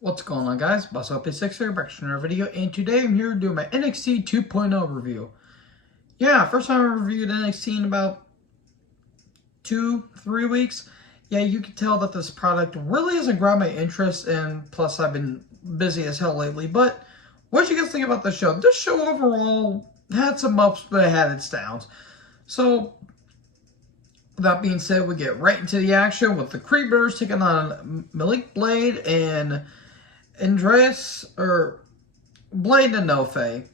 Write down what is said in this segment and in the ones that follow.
What's going on, guys? Up6 here, back to another video, and today I'm here doing my NXT 2.0 review. Yeah, first time I reviewed NXT in about 2-3 weeks. Yeah, you can tell that this product really hasn't grabbed my interest, and plus I've been busy as hell lately. But what do you guys think about the show? This show overall had some ups, but it had its downs. So, that being said, we get right into the action with the Creepers taking on Malik Blade and Blade and Nofe.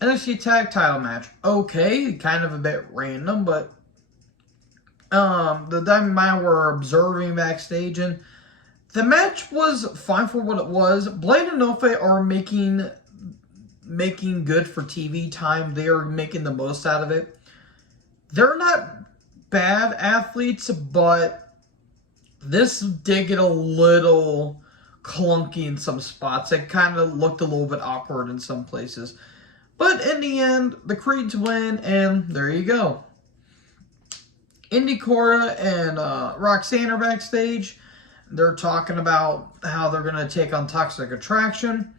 NXT Tag Title match. Okay, kind of a bit random, but the Diamond Mine were observing backstage, and the match was fine for what it was. Blade and Nofe are making good for TV time. They are making the most out of it. They're not bad athletes, but this did get a little clunky in some spots. It kind of looked a little bit awkward in some places. But in the end, the Creeds win, and there you go. Indy Cora and Roxanne are backstage. They're talking about how they're going to take on Toxic Attraction.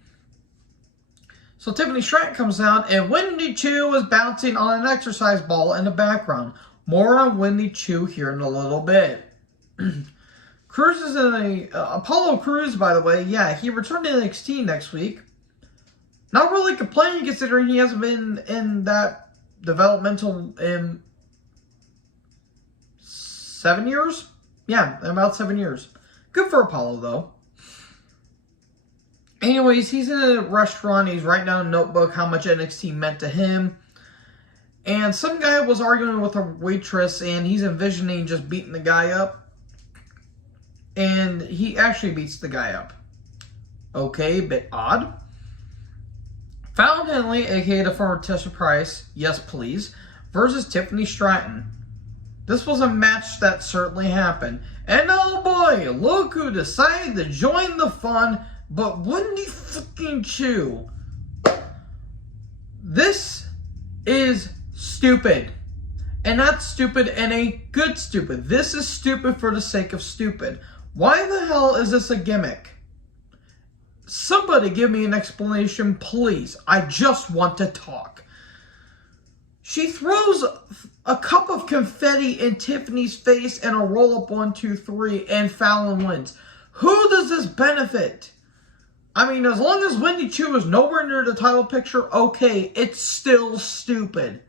So Tiffany Stratton comes out, and Wendy Chu is bouncing on an exercise ball in the background. More on Wendy Chu here in a little bit. Cruz is in Apollo Crews, by the way. Yeah, he returned to NXT next week. Not really complaining considering he hasn't been in that developmental in 7 years? Yeah, about 7 years. Good for Apollo, though. Anyways, he's in a restaurant. He's writing down a notebook how much NXT meant to him. And some guy was arguing with a waitress, and he's envisioning just beating the guy up. And he actually beats the guy up. Okay, bit odd. Fallon Henley, aka the former Tesha Price, yes please, versus Tiffany Stratton. This was a match that certainly happened. And oh boy, look who decided to join the fun, but Wendy fucking Chu. This is stupid. And not stupid in a good stupid. This is stupid for the sake of stupid. Why the hell is this a gimmick? Somebody give me an explanation, please. I just want to talk. She throws a cup of confetti in Tiffany's face and a roll-up 1, 2, 3, and Fallon wins. Who does this benefit? I mean, as long as Wendy Chu is nowhere near the title picture, okay, it's still stupid.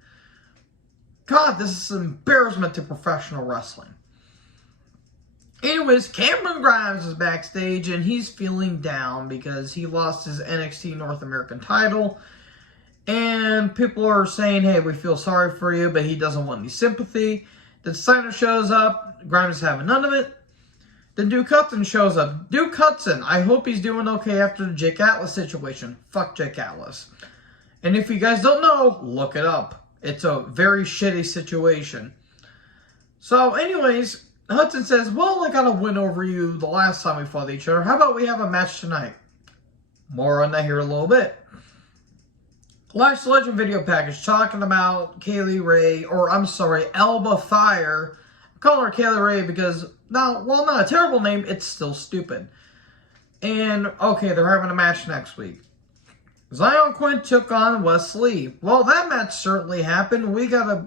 God, this is an embarrassment to professional wrestling. Anyways, Cameron Grimes is backstage, and he's feeling down because he lost his NXT North American title. And people are saying, hey, we feel sorry for you, but he doesn't want any sympathy. Then Steiner shows up. Grimes is having none of it. Then Duke Hudson shows up. Duke Hudson, I hope he's doing okay after the Jake Atlas situation. Fuck Jake Atlas. And if you guys don't know, look it up. It's a very shitty situation. So anyways, Hudson says, well, I got a win over you the last time we fought each other. How about we have a match tonight? More on that here in a little bit. Life's Legend video package talking about Kaylee Ray, or I'm sorry, Elba Fire. I'm calling her Kaylee Ray because, now, while not a terrible name, it's still stupid. And, okay, they're having a match next week. Zion Quinn took on Wesley. Well, that match certainly happened. We got a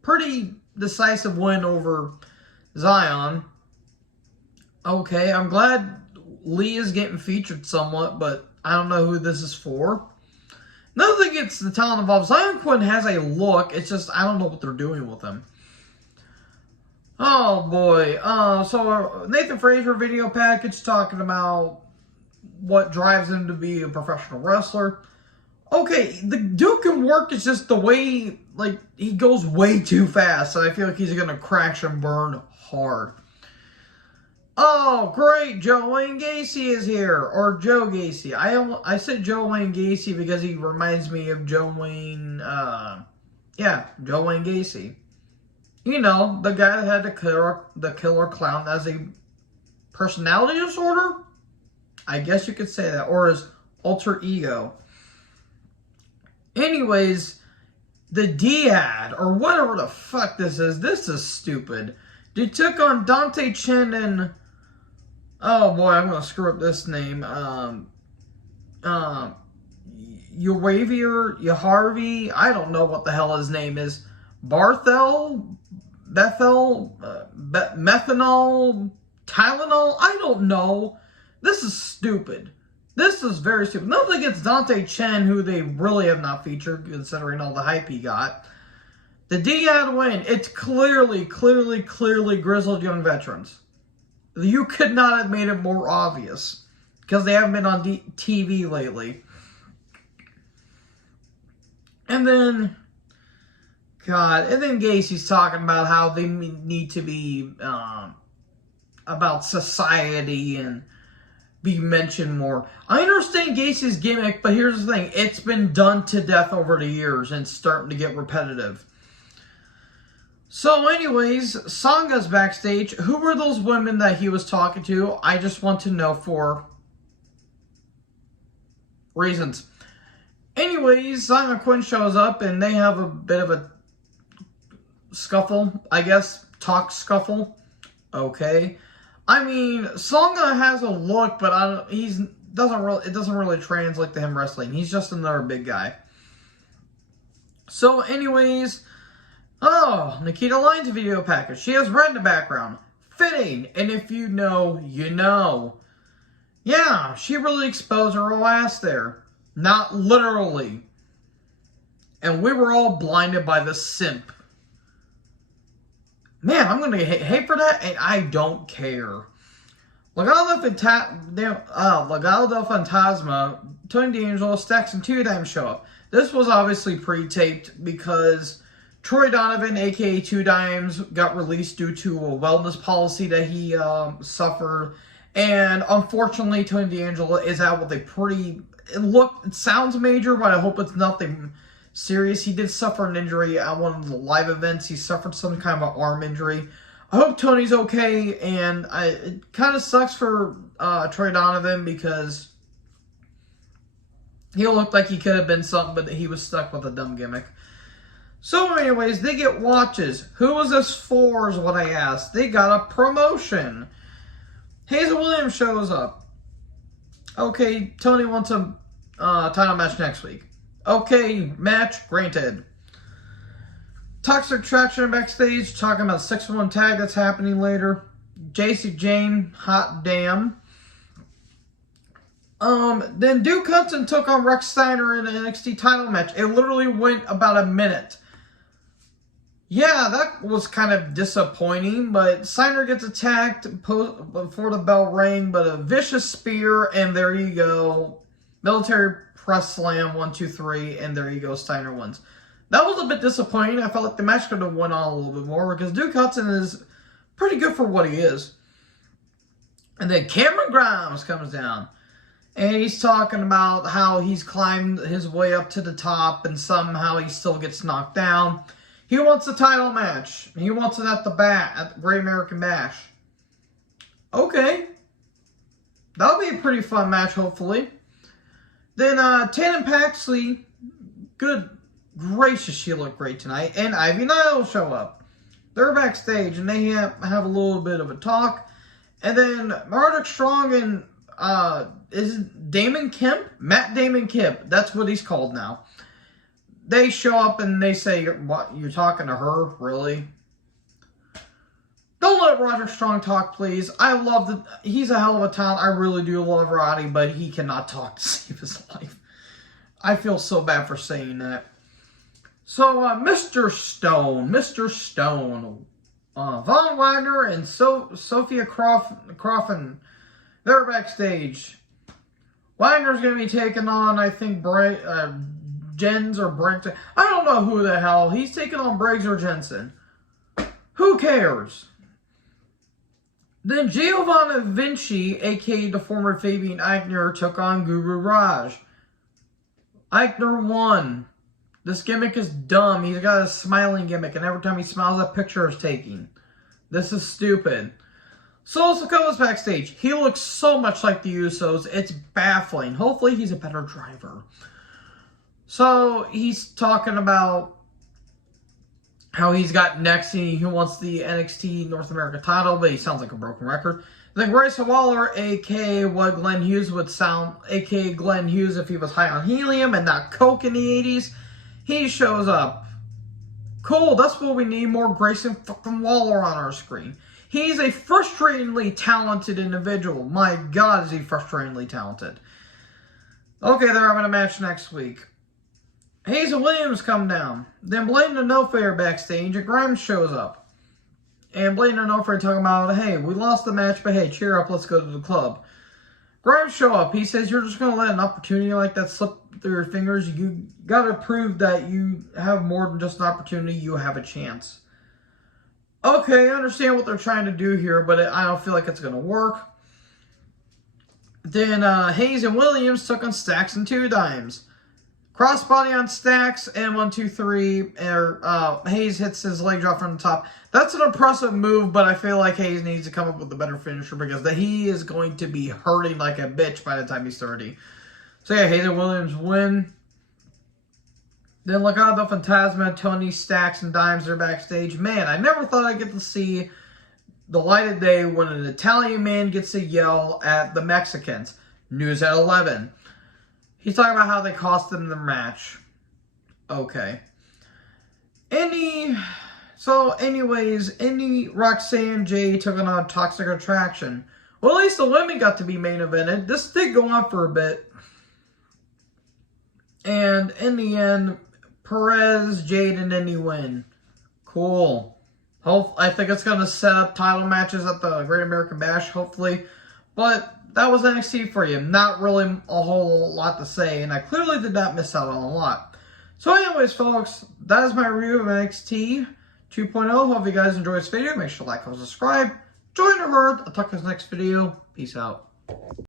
pretty decisive win over Zion. Okay, I'm glad Lee is getting featured somewhat, but I don't know who this is for. Nothing against the talent involved. Zion Quinn has a look. It's just, I don't know what they're doing with him. Oh, boy. So, Nathan Frazier video package talking about what drives him to be a professional wrestler. Okay, the dude can work. It's just the way, like, he goes way too fast. And I feel like he's going to crash and burn hard. Oh, great. Joe Wayne Gacy is here. Or Joe Gacy. I said Joe Wayne Gacy because he reminds me of Joe Wayne, Joe Wayne Gacy. You know, the guy that had the killer clown as a personality disorder? I guess you could say that. Or his alter ego. Anyways, the Diad, or whatever the fuck this is stupid. They took on Dante Chen and Oh boy, I'm gonna screw up this name. Yaharvey, I don't know what the hell his name is. Bethel, Methanol, Tylenol, I don't know. This is stupid. This is very stupid. Nothing against Dante Chen, who they really have not featured, considering all the hype he got. The D had to win. It's clearly grizzled young veterans. You could not have made it more obvious, because they haven't been on TV lately. And then Gacy's talking about how they need to be about society and be mentioned more. I understand Gacy's gimmick, but here's the thing. It's been done to death over the years and it's starting to get repetitive. So anyways, Sanga's backstage. Who were those women that he was talking to? I just want to know for reasons. Anyways, Simon Quinn shows up and they have a bit of a scuffle, I guess. Talk scuffle. Okay. I mean, Sanga has a look, but it doesn't really translate to him wrestling. He's just another big guy. So anyways, Nikita Lyons video package. She has red in the background. Fitting. And if you know, you know. Yeah, she really exposed her whole ass there. Not literally. And we were all blinded by the simp. Man, I'm going to get hate for that, and I don't care. Legado del Fantasma, Tony D'Angelo, Stacks, and 2 Dimes show up. This was obviously pre-taped because Troy Donovan, a.k.a. 2 Dimes, got released due to a wellness policy that he suffered. And unfortunately, Tony D'Angelo is out with a pretty... It sounds major, but I hope it's nothing serious. He did suffer an injury at one of the live events. He suffered some kind of an arm injury. I hope Tony's okay, and it kind of sucks for Troy Donovan because he looked like he could have been something, but he was stuck with a dumb gimmick. So anyways, they get watches. Who was this for is what I asked. They got a promotion. Hazel Williams shows up. Okay, Tony wants a title match next week. Okay, match granted. Toxic Attraction backstage, talking about 6-1 tag that's happening later. JC Jane, hot damn. Then Duke Hudson took on Rex Steiner in an NXT title match. It literally went about a minute. Yeah, that was kind of disappointing, but Steiner gets attacked before the bell rang, but a vicious spear, and there you go. Military press slam, 1, 2, 3, and there you go, Steiner wins. That was a bit disappointing. I felt like the match could have went on a little bit more, because Duke Hudson is pretty good for what he is. And then Cameron Grimes comes down, and he's talking about how he's climbed his way up to the top, and somehow he still gets knocked down. He wants a title match. He wants it at the Great American Bash. Okay. That'll be a pretty fun match, hopefully. Then Tatum Paxley, good gracious, she looked great tonight. And Ivy Nile show up. They're backstage, and they have a little bit of a talk. And then Roderick Strong and is it Damon Kemp? Matt Damon Kemp. That's what he's called now. They show up and they say, "What? You're talking to her? Really? Don't let Roderick Strong talk, please. I love that. He's a hell of a talent. I really do love Roddy, but he cannot talk to save his life. I feel so bad for saying that." So, Mr. Stone, Von Wagner and Sophia Crawford, they're backstage. Wagner's going to be taking on, I think, Jens or Briggs. I don't know who the hell. He's taking on Briggs or Jensen. Who cares? Then Giovanna Vinci, a.k.a. the former Fabian Eichner, took on Guru Raj. Eichner won. This gimmick is dumb. He's got a smiling gimmick, and every time he smiles, a picture is taken. This is stupid. Solo Sikoa's backstage. He looks so much like the Usos. It's baffling. Hopefully, he's a better driver. So, he's talking about how he's got next and he wants the NXT North America title, but he sounds like a broken record. Then Grayson Waller, aka what Glenn Hughes would sound, aka Glenn Hughes if he was high on helium and not coke in the 80s, he shows up. Cool, that's what we need, more Grayson fucking Waller on our screen. He's a frustratingly talented individual. My God, is he frustratingly talented. Okay, they're having a match next week. Hayes and Williams come down. Then Bladen and No Fair backstage, and Grimes shows up. And Bladen and No Fair talking about, hey, we lost the match, but hey, cheer up, let's go to the club. Grimes show up. He says, you're just going to let an opportunity like that slip through your fingers. You got to prove that you have more than just an opportunity. You have a chance. Okay, I understand what they're trying to do here, but I don't feel like it's going to work. Then Hayes and Williams took on Stacks and Two Dimes. Crossbody on Stacks and 1, 2, 3. Hayes hits his leg drop from the top. That's an impressive move, but I feel like Hayes needs to come up with a better finisher because he is going to be hurting like a bitch by the time he's 30. So yeah, Hayes and Williams win. Then Legado Fantasma, Tony, Stacks, and Dimes are backstage. Man, I never thought I'd get to see the light of day when an Italian man gets to yell at the Mexicans. News at 11. He's talking about how they cost them the match. Okay. Roxanne Jade took on Toxic Attraction. Well, at least the women got to be main evented. This did go on for a bit. And in the end, Perez, Jade, and Indy win. Cool. I think it's going to set up title matches at the Great American Bash, hopefully. But that was NXT for you. Not really a whole lot to say, and I clearly did not miss out on a lot. So anyways, folks, that is my review of NXT 2.0. Hope you guys enjoyed this video. Make sure to like, comment, subscribe. Join the herd. I'll talk to you in the next video. Peace out.